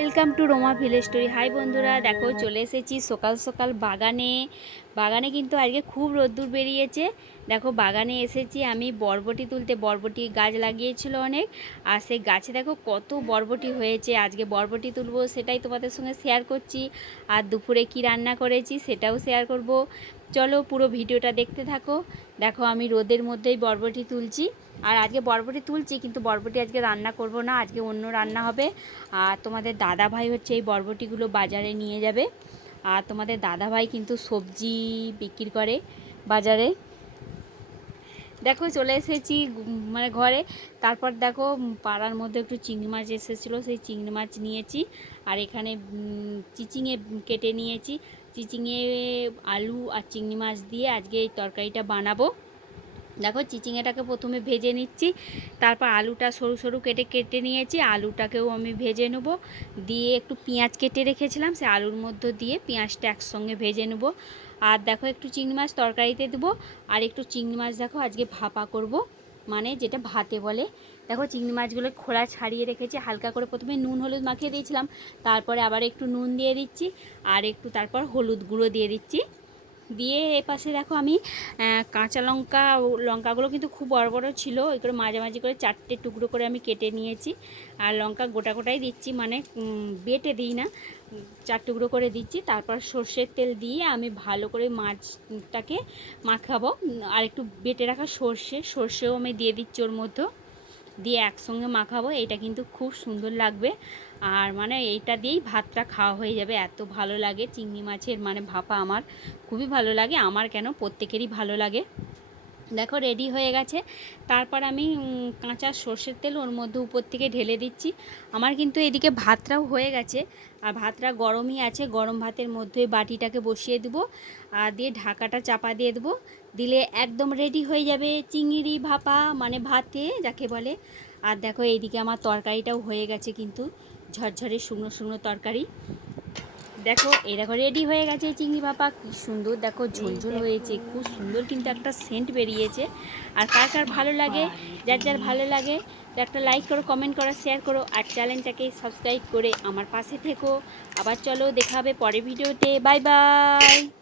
Welcome to Roma village story hi বন্ধুরা দেখো চলে এসেছি সকাল সকাল বাগানে। বাগানে কিন্তু আজকে খুব রোদ্দুর বেরিয়েছে। দেখো বাগানে এসেছি আমি, বরবটি তুলতে। বরবটি গাছ লাগিয়েছিল অনেক। আর সেই গাছে দেখো কত বরবটি হয়েছে। আজকে বরবটি তুলবো সেটাই তোমাদের সঙ্গে শেয়ার করছি। আর দুপুরে কি রান্না করেছি সেটাও শেয়ার করব। চলো পুরো ভিডিওটা দেখতে থাকো। দেখো আমি রোদের মধ্যেই বরবটি তুলছি। আর আজকে বরবটি তুলছি কিন্তু বরবটি আজকে রান্না করব না, আজকে অন্য রান্না হবে। আর তোমাদের দাদা ভাই হচ্ছে এই বরবটিগুলো বাজারে নিয়ে যাবে। আর তোমাদের দাদাভাই কিন্তু সবজি বিক্রি করে বাজারে। দেখো চলে এসেছি মানে ঘরে। তারপর দেখো পাড়ার মধ্যে একটু চিংড়ি মাছ এসেছিল, সেই চিংড়ি মাছ নিয়েছি। আর এখানে চিচিংয়ে কেটে নিয়েছি। চিচিংয়ে আলু আর চিংড়ি মাছ দিয়ে আজকে এই তরকারিটা বানাবো। দেখো চিচিঙেটাকে প্রথমে ভেজে নিচ্ছি, তারপর আলুটা সরু সরু কেটে কেটে নিয়েছি, আলুটাকেও আমি ভেজে নেব। দিয়ে একটু পেঁয়াজ কেটে রেখেছিলাম, সে আলুর মধ্যে দিয়ে পেঁয়াজটা একসঙ্গে ভেজে নেব। আর দেখো একটু চিংড়ি মাছ তরকারিতে দেবো, আর একটু চিংড়ি মাছ দেখো আজকে ভাপা করব মানে যেটা ভাতে বলে। দেখো চিংড়ি মাছগুলো খোলা ছাড়িয়ে রেখেছি, হালকা করে প্রথমে নুন হলুদ মাখিয়ে দিয়েছিলাম, তারপরে আবার একটু নুন দিয়ে দিচ্ছি, আর একটু তারপর হলুদ গুঁড়ো দিয়ে দিচ্ছি। দিয়ে এ পাশে দেখো আমি কাঁচা লঙ্কা লঙ্কাগুলো কিন্তু খুব বড় বড় ছিল। করে মাঝামাঝি করে চারটে টুকরো করে আমি কেটে নিয়েছি। আর লঙ্কা গোটা গোটাই দিচ্ছি মানে বেটে দিই না। চার টুকরো করে দিচ্ছি। তারপর সর্ষের তেল দিয়ে আমি ভালো করে মাছটাকে মাখাবো। আর একটু বেটে রাখা সর্ষে। সর্ষেও আমি দিয়ে দিচ্ছি ওর মধ্যে দিয়ে একসঙ্গে মাখাবো, এটা কিন্তু খুব সুন্দর লাগবে। আর মানে এইটা দিয়েই ভাতটা খাওয়া হয়ে যাবে। এত ভালো লাগে, চিংড়ি মাছের মানে ভাপা আমার খুবই ভালো লাগে। আমার কেন প্রত্যেকেরই ভালো লাগে। দেখো রেডি হয়ে গেছে। তারপর আমি কাঁচা সর্ষের তেল ওর মধ্যে উপর থেকে ঢেলে দিচ্ছি। আমার কিন্তু এদিকে ভাতটাও হয়ে গেছে। আর ভাতটা গরমই আছে, গরম ভাতের মধ্যে বাটিটাকে বসিয়ে দেবো। আর দিয়ে ঢাকাটা চাপা দিয়ে দেবো। দিলে একদম রেডি হয়ে যাবে চিংড়ি ভাপা মানে ভাতে, যাকে বলে। আর দেখো এইদিকে আমার তরকারিটাও হয়ে গেছে কিন্তু, ঝরঝরে শুকনো শুকনো তরকারি। দেখো, এই দেখো রেডি হয়ে গেছে চিংড়ি ভাপা কি সুন্দর, দেখো, ঝোলঝোল হয়েছে, খুব সুন্দর কিন্তু একটা সেন্ট বেরিয়েছে। আর কার কার ভালো লাগে, যার যার ভালো লাগে, তো একটা লাইক করো কমেন্ট করো শেয়ার করো, আর চ্যানেলটাকে সাবস্ক্রাইব করে আমার পাশে থেকো। আবার চলো দেখাবে পরের ভিডিওতে বাই বাই